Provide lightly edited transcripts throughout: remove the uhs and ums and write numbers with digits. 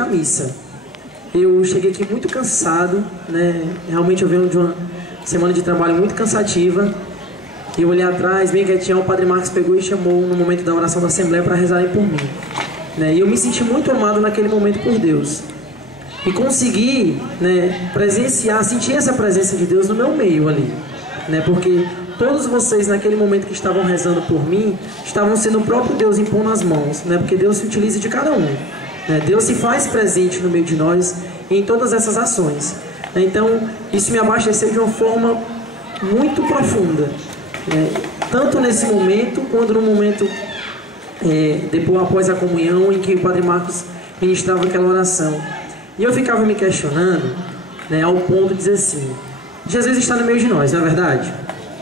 a missa. Eu cheguei aqui muito cansado, né? Realmente eu venho de uma semana de trabalho muito cansativa. E eu olhei atrás, bem quietinho, o Padre Marcos pegou e chamou no momento da oração da Assembleia para rezarem por mim, né? E eu me senti muito amado naquele momento por Deus. E consegui, né, presenciar, sentir essa presença de Deus no meu meio ali, né? Porque todos vocês naquele momento que estavam rezando por mim, estavam sendo o próprio Deus impondo as mãos, né? Porque Deus se utiliza de cada um, né? Deus se faz presente no meio de nós em todas essas ações, né? Então, isso me abasteceu de uma forma muito profunda, né? Tanto nesse momento, quanto no momento depois, após a comunhão, em que o Padre Marcos ministrava aquela oração. E eu ficava me questionando, né, ao ponto de dizer assim: Jesus está no meio de nós, não é verdade?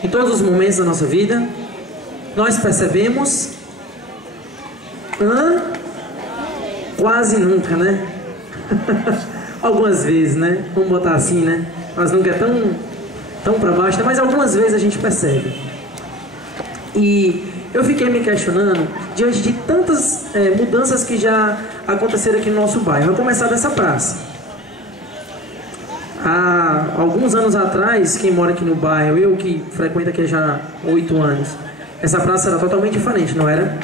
Em todos os momentos da nossa vida, nós percebemos? Quase nunca, né? Algumas vezes, né? Vamos botar assim, né? Mas nunca é tão para baixo, né? Mas algumas vezes a gente percebe. E eu fiquei me questionando diante de tantas mudanças que já aconteceram aqui no nosso bairro. Vou começar dessa praça. Há alguns anos atrás, quem mora aqui no bairro, eu que frequento aqui já há 8 anos, essa praça era totalmente diferente, não era?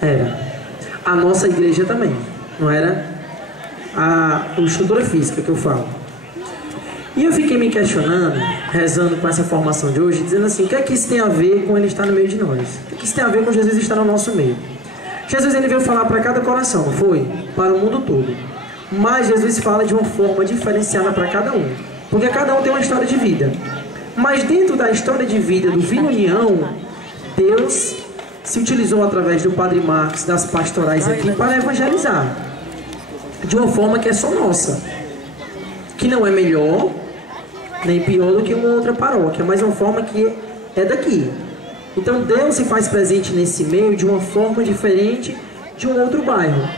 Era. A nossa igreja também, não era? A estrutura física que eu falo. E eu fiquei me questionando, rezando com essa formação de hoje, dizendo assim: o que é que isso tem a ver com Ele estar no meio de nós? O que é que isso tem a ver com Jesus estar no nosso meio? Jesus, ele veio falar para cada coração, não foi? Para o mundo todo. Mas Jesus fala de uma forma diferenciada para cada um, porque cada um tem uma história de vida. Mas dentro da história de vida do Vila União, Deus se utilizou através do Padre Marcos, das pastorais aqui, para evangelizar de uma forma que é só nossa, que não é melhor nem pior do que uma outra paróquia, mas uma forma que é daqui. Então Deus se faz presente nesse meio de uma forma diferente de um outro bairro,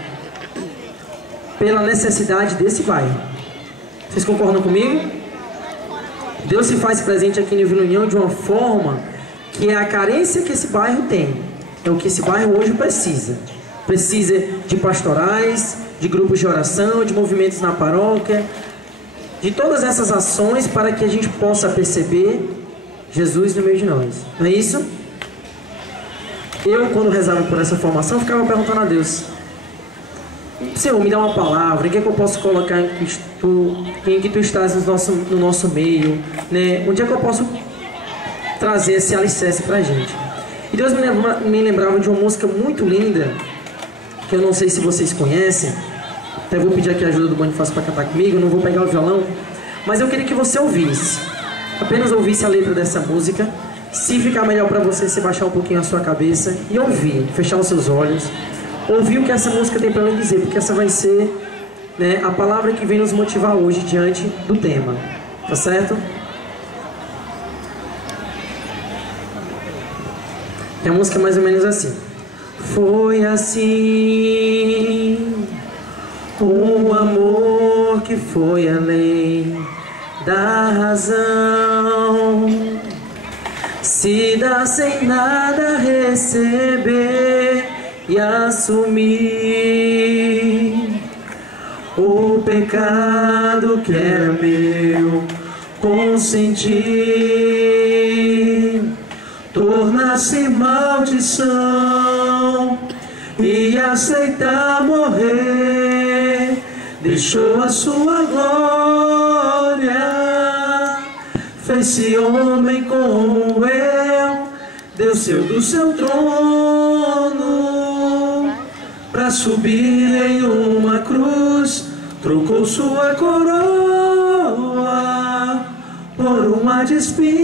pela necessidade desse bairro. Vocês concordam comigo? Deus se faz presente aqui no Vila União de uma forma que é a carência que esse bairro tem. É o que esse bairro hoje precisa. Precisa de pastorais, de grupos de oração, de movimentos na paróquia, de todas essas ações para que a gente possa perceber Jesus no meio de nós. Não é isso? Eu, quando rezava por essa formação, ficava perguntando a Deus: Senhor, me dá uma palavra, em que é que eu posso colocar em que tu estás no nosso meio, né? Onde é que eu posso trazer esse alicerce pra gente? E Deus me lembrava de uma música muito linda, que eu não sei se vocês conhecem. Até vou pedir aqui a ajuda do Bonifácio para cantar comigo, eu não vou pegar o violão, mas eu queria que você ouvisse, apenas ouvisse a letra dessa música. Se ficar melhor para você, você baixar um pouquinho a sua cabeça e ouvir, fechar os seus olhos, ouvir o que essa música tem para lhe dizer, porque essa vai ser, né, a palavra que vem nos motivar hoje diante do tema, tá certo? E a música é mais ou menos assim: foi assim, um amor que foi além da razão, se dá sem nada receber e assumir o pecado que é meu, consentir, tornar-se maldição e aceitar morrer, deixou a sua glória, fez-se homem como eu, desceu do seu trono, para subir em uma cruz, trocou sua coroa por uma de espinhos,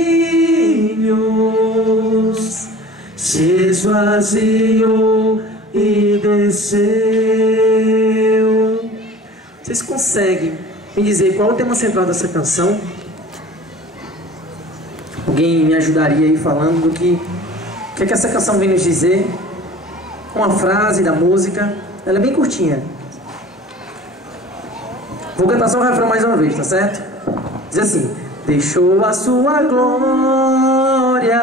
se esvaziou e desceu. Vocês conseguem me dizer qual é o tema central dessa canção? Alguém me ajudaria aí falando do que é que essa canção vem nos dizer? Uma frase da música, ela é bem curtinha. Vou cantar só o refrão mais uma vez, tá certo? Diz assim: deixou a sua glória,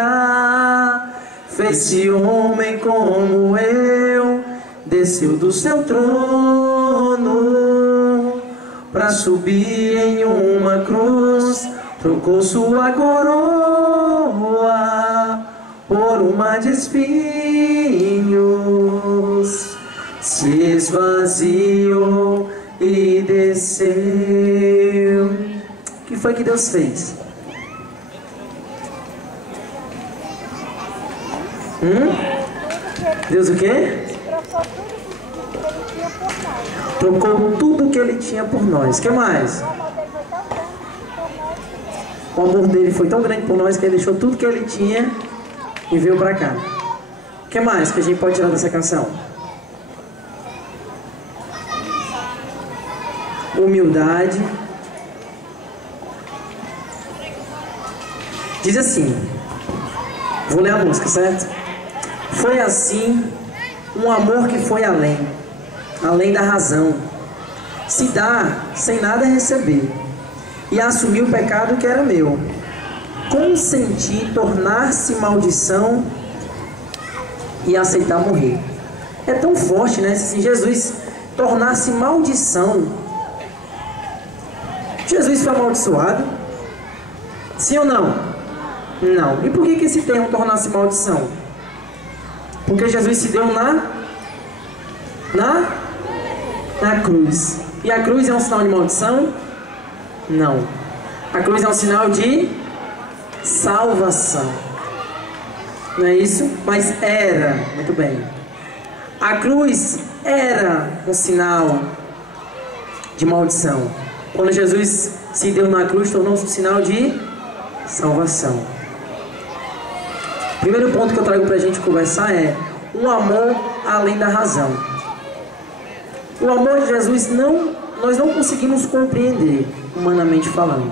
fez-se homem como eu, desceu do seu trono, para subir em uma cruz, trocou sua coroa por uma de espinhos, se esvaziou e desceu. O que foi que Deus fez? Deus o quê? Trocou tudo que Ele tinha por nós. O que mais? O amor dele foi tão grande por nós que Ele deixou tudo que Ele tinha e veio pra cá. O que mais que a gente pode tirar dessa canção? Humildade. Diz assim, vou ler a música, certo? Foi assim, um amor que foi além da razão, se dá sem nada receber, e assumir o pecado que era meu, consentir tornar-se maldição e aceitar morrer. É tão forte, né? Se Jesus tornar-se maldição. Jesus foi amaldiçoado? Sim ou não? Não. E por que esse termo tornar-se maldição? Porque Jesus se deu na cruz. E a cruz é um sinal de maldição? Não. A cruz é um sinal de salvação. Não é isso? Mas era. Muito bem. A cruz era um sinal de maldição. Quando Jesus se deu na cruz, tornou-se um sinal de salvação. O primeiro ponto que eu trago para a gente conversar é um amor além da razão. O amor de Jesus nós não conseguimos compreender, humanamente falando.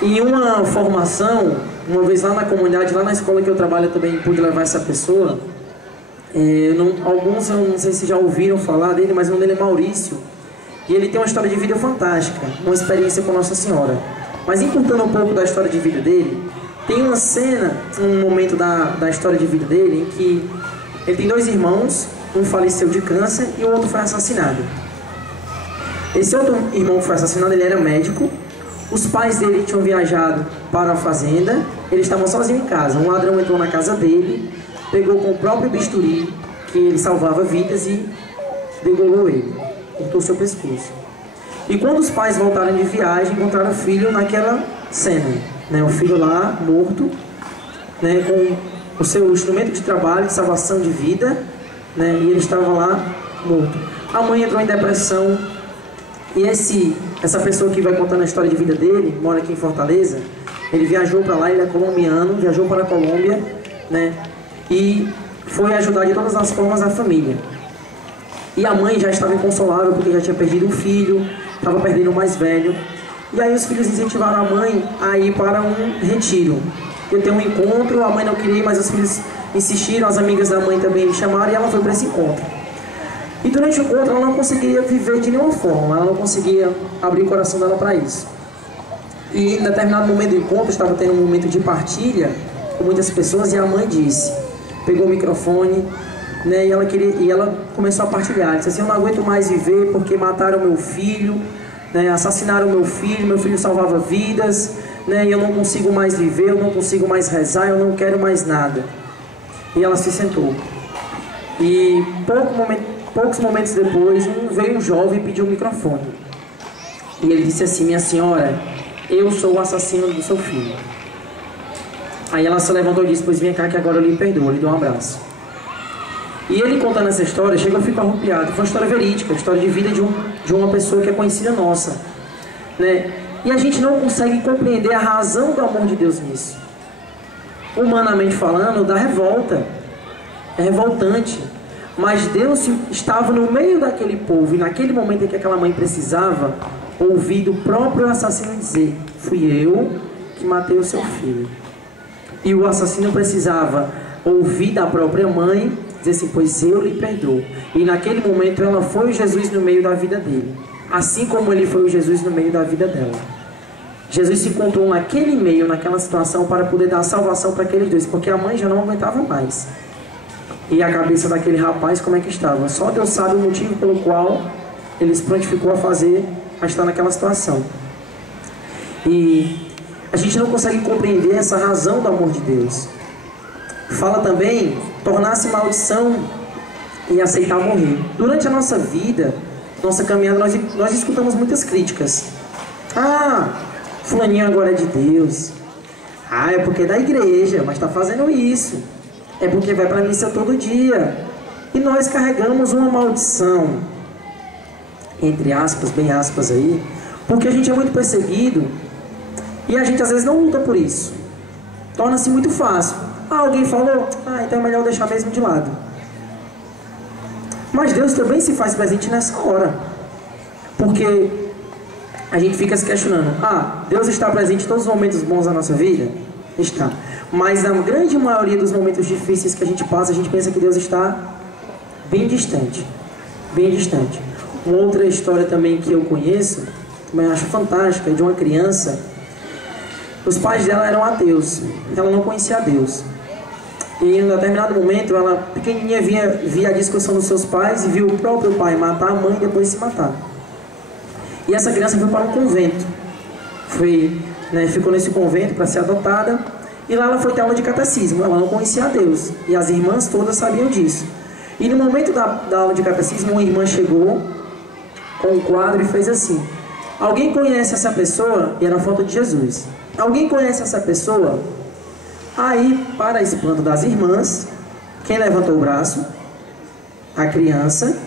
Em uma formação, uma vez lá na comunidade, lá na escola que eu trabalho, eu também pude levar essa pessoa. Alguns eu não sei se já ouviram falar dele, mas o nome dele é Maurício. E ele tem uma história de vida fantástica, uma experiência com Nossa Senhora. Mas encurtando um pouco da história de vida dele, tem uma cena, um momento da história de vida dele, em que ele tem 2 irmãos, um faleceu de câncer e o outro foi assassinado. Esse outro irmão que foi assassinado, ele era médico, os pais dele tinham viajado para a fazenda, eles estavam sozinhos em casa. Um ladrão entrou na casa dele, pegou com o próprio bisturi, que ele salvava vidas, e degolou ele, cortou seu pescoço. E quando os pais voltaram de viagem, encontraram o filho naquela cena, né? O filho lá, morto, né? Com o seu instrumento de trabalho, de salvação de vida, né? E ele estava lá, morto. A mãe entrou em depressão, e essa pessoa que vai contando a história de vida dele, mora aqui em Fortaleza, ele viajou para lá, ele é colombiano, viajou para a Colômbia, né? E foi ajudar de todas as formas a família. E a mãe já estava inconsolável porque já tinha perdido um filho, estava perdendo o mais velho. E aí os filhos incentivaram a mãe a ir para um retiro. Eu tenho um encontro, a mãe não queria ir, mas os filhos insistiram, as amigas da mãe também chamaram e ela foi para esse encontro. E durante o encontro ela não conseguia viver de nenhuma forma, ela não conseguia abrir o coração dela para isso. E em determinado momento do encontro, estava tendo um momento de partilha com muitas pessoas, e a mãe disse, pegou o microfone, né, e ela começou a partilhar. Disse assim: eu não aguento mais viver porque mataram meu filho, né, assassinaram meu filho salvava vidas, né, e eu não consigo mais viver, eu não consigo mais rezar, eu não quero mais nada. E ela se sentou. E poucos momentos depois, veio um jovem e pediu o microfone. E ele disse assim: minha senhora, eu sou o assassino do seu filho. Aí ela se levantou e disse: pois vem cá que agora eu lhe perdoo, lhe dou um abraço. E ele contando essa história, chega a ficar arrepiado. Foi uma história verídica, história de vida de uma pessoa que é conhecida nossa, né? E a gente não consegue compreender a razão do amor de Deus nisso. Humanamente falando, dá revolta. É revoltante. Mas Deus estava no meio daquele povo, e naquele momento em que aquela mãe precisava ouvir do próprio assassino dizer: fui eu que matei o seu filho. E o assassino precisava ouvir da própria mãe dizer assim: pois eu lhe perdoo. E naquele momento ela foi o Jesus no meio da vida dele, assim como ele foi o Jesus no meio da vida dela. Jesus se encontrou naquele meio, naquela situação, para poder dar salvação para aqueles dois, porque a mãe já não aguentava mais. E a cabeça daquele rapaz, como é que estava? Só Deus sabe o motivo pelo qual ele se prontificou a estar naquela situação. E a gente não consegue compreender essa razão do amor de Deus. Fala também, tornar-se maldição e aceitar morrer. Durante a nossa vida, nossa caminhada, nós escutamos muitas críticas. Ah, fulaninho agora é de Deus. Ah, é porque é da igreja, mas está fazendo isso. É porque vai para a missa todo dia. E nós carregamos uma maldição, entre aspas, bem aspas aí, porque a gente é muito perseguido e a gente às vezes não luta por isso. Torna-se muito fácil. Ah, alguém falou, então é melhor deixar mesmo de lado. Mas Deus também se faz presente nessa hora. Porque a gente fica se questionando, Deus está presente em todos os momentos bons da nossa vida? Está. Mas na grande maioria dos momentos difíceis que a gente passa, a gente pensa que Deus está bem distante. Bem distante. Uma outra história também que eu conheço, também acho fantástica, é de uma criança. Os pais dela eram ateus. Ela não conhecia Deus. E em um determinado momento, ela, pequenininha, via a discussão dos seus pais e viu o próprio pai matar a mãe e depois se matar. E essa criança foi para um convento. Ficou nesse convento para ser adotada. E lá ela foi ter aula de catecismo. Ela não conhecia a Deus. E as irmãs todas sabiam disso. E no momento da aula de catecismo, uma irmã chegou com um quadro e fez assim: alguém conhece essa pessoa? E era a foto de Jesus. Alguém conhece essa pessoa? Aí, para espanto das irmãs, quem levantou o braço? A criança,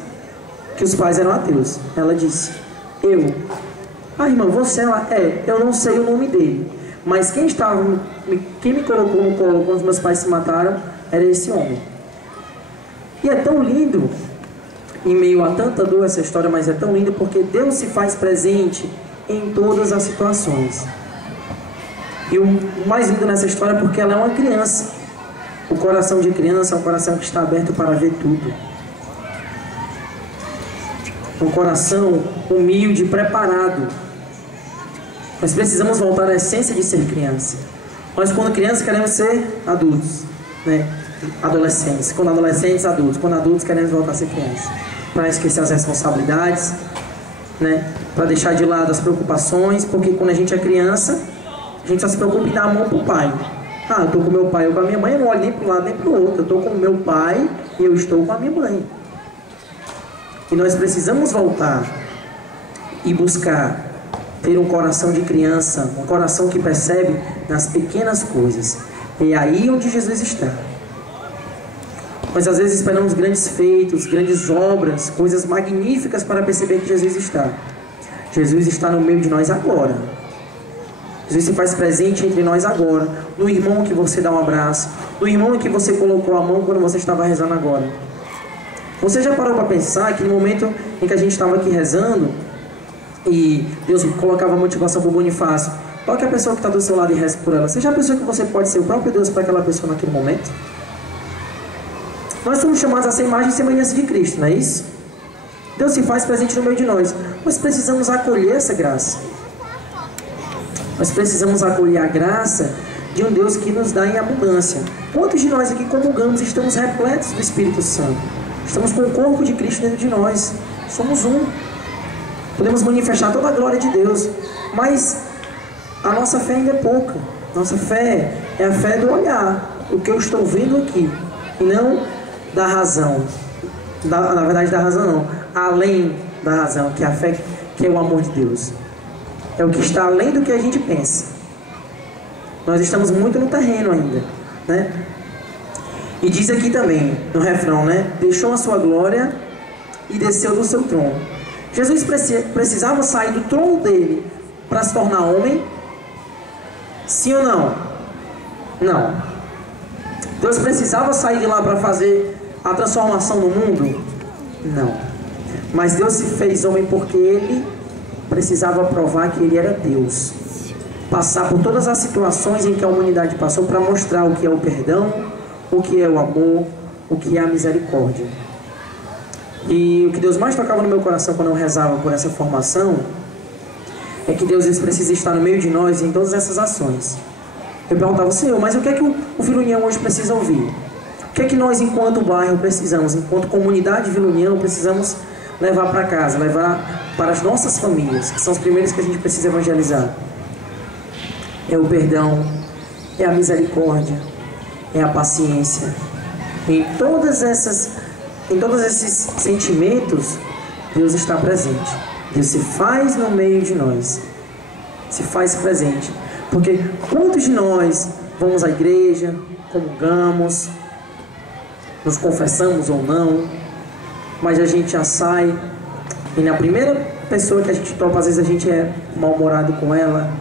que os pais eram ateus. Ela disse: eu. Irmã, você? Ela, eu não sei o nome dele. Mas quem me colocou no colo quando os meus pais se mataram era esse homem. E é tão lindo, em meio a tanta dor essa história, mas é tão lindo porque Deus se faz presente em todas as situações. E o mais lindo nessa história é porque ela é uma criança. O coração de criança é um coração que está aberto para ver tudo. Um coração humilde, preparado. Nós precisamos voltar à essência de ser criança. Nós, quando crianças, queremos ser adultos, adolescentes. Quando adolescentes, adultos. Quando adultos, queremos voltar a ser crianças. Para esquecer as responsabilidades, para deixar de lado as preocupações, porque quando a gente é criança, a gente só se preocupa em dar a mão para o pai. Eu estou com meu pai ou com a minha mãe, eu não olho nem para um lado nem para o outro. Eu estou com o meu pai e eu estou com a minha mãe. E nós precisamos voltar e buscar ter um coração de criança, um coração que percebe nas pequenas coisas. É aí onde Jesus está. Nós às vezes esperamos grandes feitos, grandes obras, coisas magníficas para perceber que Jesus está. Jesus está no meio de nós agora. Jesus se faz presente entre nós agora. No irmão que você dá um abraço, no irmão em que você colocou a mão quando você estava rezando agora. Você já parou para pensar que no momento em que a gente estava aqui rezando e Deus colocava a motivação para o Bonifácio, toque a pessoa que está do seu lado e reze por ela. Você já pensou que você pode ser o próprio Deus para aquela pessoa naquele momento? Nós somos chamados a ser imagem e semelhança de Cristo, não é isso? Deus se faz presente no meio de nós. Nós precisamos acolher essa graça. Nós precisamos acolher a graça de um Deus que nos dá em abundância. Quantos de nós aqui comungamos e estamos repletos do Espírito Santo? Estamos com o corpo de Cristo dentro de nós. Somos um. Podemos manifestar toda a glória de Deus. Mas a nossa fé ainda é pouca. Nossa fé é a fé do olhar. O que eu estou vendo aqui. E não da razão. Na verdade, da razão não. Além da razão, que é a fé, que é o amor de Deus. É o que está além do que a gente pensa. Nós estamos muito no terreno ainda, E diz aqui também, no refrão, deixou a sua glória e desceu do seu trono. Jesus precisava sair do trono dele para se tornar homem? Sim ou não? Não. Deus precisava sair de lá para fazer a transformação no mundo? Não. Mas Deus se fez homem porque ele precisava provar que ele era Deus. Passar por todas as situações em que a humanidade passou para mostrar o que é o perdão, o que é o amor, o que é a misericórdia. E o que Deus mais tocava no meu coração quando eu rezava por essa formação é que Deus precisa estar no meio de nós em todas essas ações. Eu perguntava, Senhor, mas o que é que o Vila União hoje precisa ouvir? O que é que nós, enquanto bairro, precisamos, enquanto comunidade Vila União, precisamos levar para casa, levar para as nossas famílias, que são os primeiros que a gente precisa evangelizar. É o perdão, é a misericórdia, é a paciência. Em todos esses sentimentos, Deus está presente. Deus se faz no meio de nós, se faz presente. Porque quantos de nós vamos à igreja, comungamos, nos confessamos ou não, mas a gente já sai e na primeira pessoa que a gente topa, às vezes a gente é mal-humorado com ela,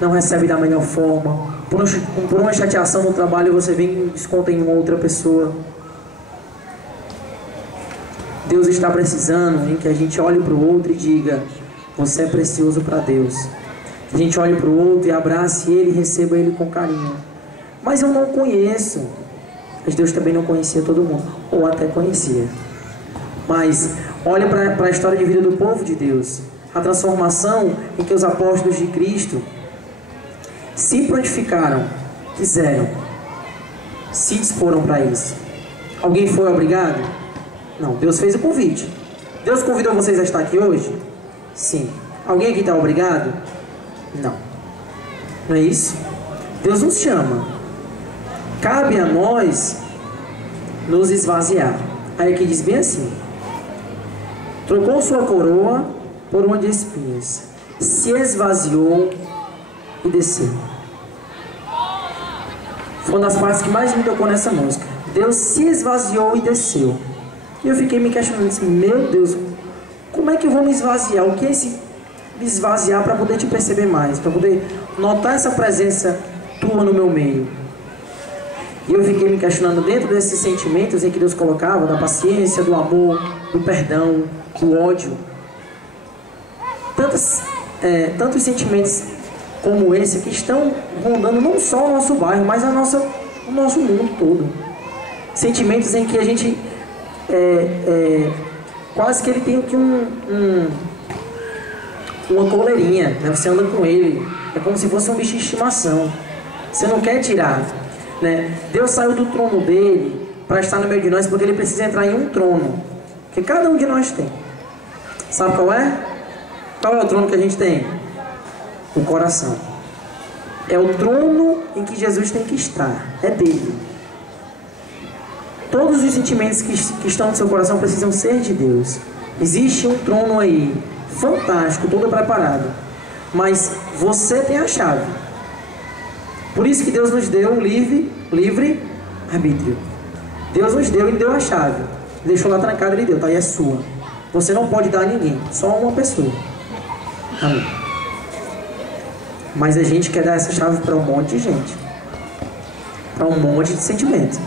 não recebe da melhor forma, por uma chateação no trabalho você vem e desconta em outra pessoa. Deus está precisando em que a gente olhe para o outro e diga: você é precioso para Deus. Que a gente olhe para o outro e abrace ele e receba ele com carinho. Mas eu não conheço. Mas Deus também não conhecia todo mundo, ou até conhecia. Mas olhe para a história de vida do povo de Deus, a transformação em que os apóstolos de Cristo se prontificaram, quiseram, se disporam para isso. Alguém foi obrigado? Não, Deus fez o convite. Deus convidou vocês a estar aqui hoje? Sim. Alguém aqui está obrigado? Não. Não é isso? Deus nos chama. Cabe a nós nos esvaziar. Aí aqui diz bem assim: trocou sua coroa por uma de espinhos, se esvaziou e desceu. Foi uma das partes que mais me tocou nessa música. Deus se esvaziou e desceu. E eu fiquei me questionando assim: meu Deus, como é que eu vou me esvaziar? O que é esse me esvaziar para poder te perceber mais, para poder notar essa presença tua no meu meio? E eu fiquei me questionando dentro desses sentimentos em que Deus colocava, da paciência, do amor, do perdão, do ódio. Tantos sentimentos como esse que estão rondando não só o nosso bairro, mas o nosso mundo todo. Sentimentos em que a gente quase que ele tem aqui uma coleirinha, né? Você anda com ele, é como se fosse um bicho de estimação. Você não quer tirar, né? Deus saiu do trono dele para estar no meio de nós, porque ele precisa entrar em um trono que cada um de nós tem. Sabe qual é? Qual é o trono que a gente tem? O coração. É o trono em que Jesus tem que estar, é dele. Todos os sentimentos que estão no seu coração precisam ser de Deus. Existe um trono aí, fantástico, todo preparado. Mas você tem a chave. Por isso que Deus nos deu um livre arbítrio. Deus nos deu e deu a chave. Deixou lá trancada, ele deu, tá aí, é sua. Você não pode dar a ninguém, só a uma pessoa. Amém. Mas a gente quer dar essa chave para um monte de gente, para um monte de sentimentos.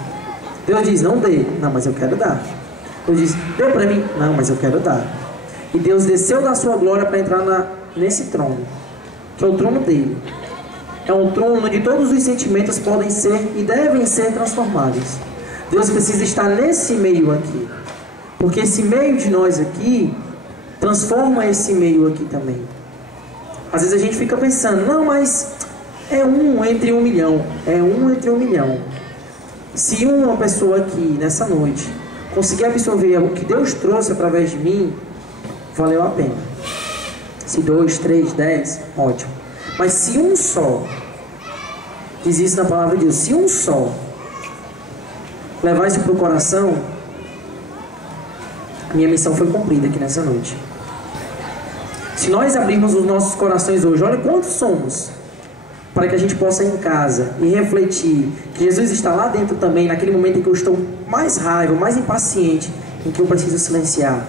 Deus diz: não dê. Não, mas eu quero dar. Deus diz: dê para mim. Não, mas eu quero dar. E Deus desceu da sua glória para entrar nesse trono, que é o trono dele. É um trono onde todos os sentimentos podem ser e devem ser transformados. Deus precisa estar nesse meio aqui, porque esse meio de nós aqui transforma esse meio aqui também. Às vezes a gente fica pensando: não, mas é um entre 1 milhão. É um entre 1 milhão. Se uma pessoa aqui, nessa noite, conseguir absorver o que Deus trouxe através de mim, valeu a pena. Se 2, 3, 10, ótimo. Mas se um só, diz isso na palavra de Deus, se um só levar isso para o coração, a minha missão foi cumprida aqui nessa noite. Se nós abrirmos os nossos corações hoje, olha quantos somos, para que a gente possa ir em casa e refletir que Jesus está lá dentro também, naquele momento em que eu estou mais raiva, mais impaciente, em que eu preciso silenciar.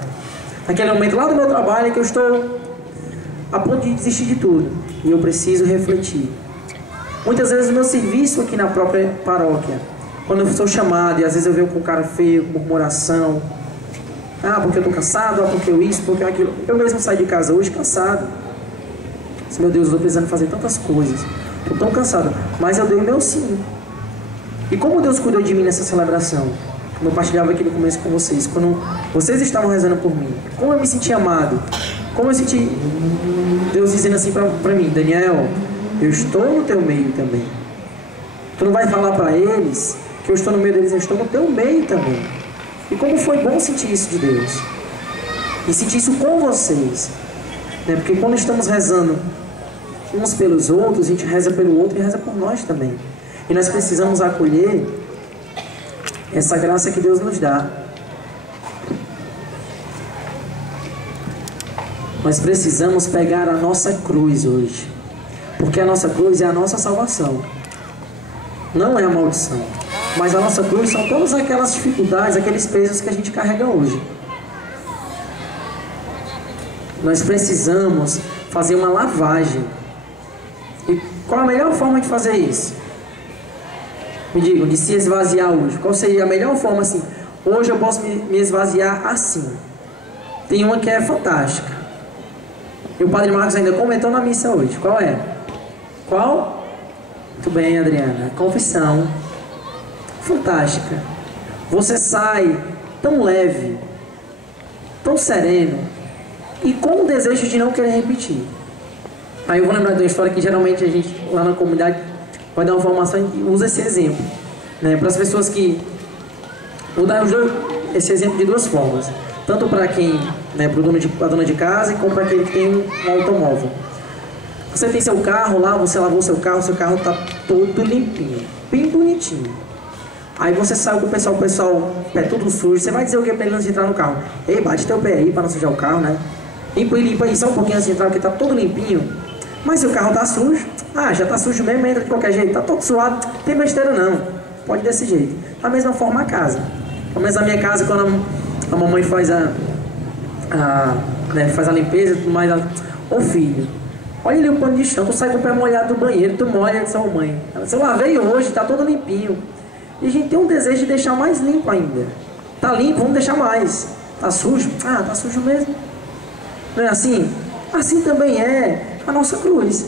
Naquele momento lá do meu trabalho em que eu estou a ponto de desistir de tudo e eu preciso refletir. Muitas vezes o meu serviço aqui na própria paróquia, quando eu sou chamado e às vezes eu venho com cara feio, com murmuração, porque eu estou cansado, porque eu isso, porque aquilo. Eu mesmo saí de casa hoje cansado. Meu Deus, eu estou precisando fazer tantas coisas, estou tão cansado, mas eu dei o meu sim. E como Deus cuidou de mim nessa celebração, como eu partilhava aqui no começo com vocês, quando vocês estavam rezando por mim, como eu me senti amado, como eu senti Deus dizendo assim para mim: Daniel, eu estou no teu meio também. Tu não vai falar para eles que eu estou no meio deles, eu estou no teu meio também. E como foi bom sentir isso de Deus. E sentir isso com vocês. Né? Porque quando estamos rezando uns pelos outros, a gente reza pelo outro e reza por nós também. E nós precisamos acolher essa graça que Deus nos dá. Nós precisamos pegar a nossa cruz hoje. Porque a nossa cruz é a nossa salvação. Não é a maldição. Mas a nossa cruz são todas aquelas dificuldades, aqueles pesos que a gente carrega hoje. Nós precisamos fazer uma lavagem. E qual a melhor forma de fazer isso? Me digam, de se esvaziar hoje. Qual seria a melhor forma assim? Hoje eu posso me esvaziar assim. Tem uma que é fantástica. E o Padre Marcos ainda comentou na missa hoje. Qual é? Qual? Muito bem, Adriana. Confissão. Fantástica. Você sai tão leve, tão sereno e com o desejo de não querer repetir. Aí eu vou lembrar de uma história que geralmente a gente lá na comunidade vai dar uma formação e usa esse exemplo, né? Para as pessoas que... Vou dar esse exemplo de duas formas. Tanto para quem, né, para a dona de casa, como para aquele que tem um automóvel. Você tem seu carro lá, você lavou seu carro está todo limpinho, bem bonitinho. Aí você sai com o pessoal, pé tudo sujo, você vai dizer o que para ele antes de entrar no carro? Ei, bate teu pé aí para não sujar o carro, né? Limpa aí só um pouquinho antes de entrar, porque tá todo limpinho. Mas se o carro tá sujo, já tá sujo mesmo, entra de qualquer jeito, tá todo suado, não tem besteira não, pode desse jeito. Da mesma forma a casa. Pelo menos na minha casa, quando a mamãe faz faz a limpeza e tudo mais, ô filho, olha ali o pano de chão, tu sai com o pé molhado do banheiro, tu molha de sua mãe. Se eu lavei hoje, tá todo limpinho. E a gente tem um desejo de deixar mais limpo ainda. Tá limpo, vamos deixar mais. Tá sujo? Tá sujo mesmo. Não é assim? Assim também é a nossa cruz.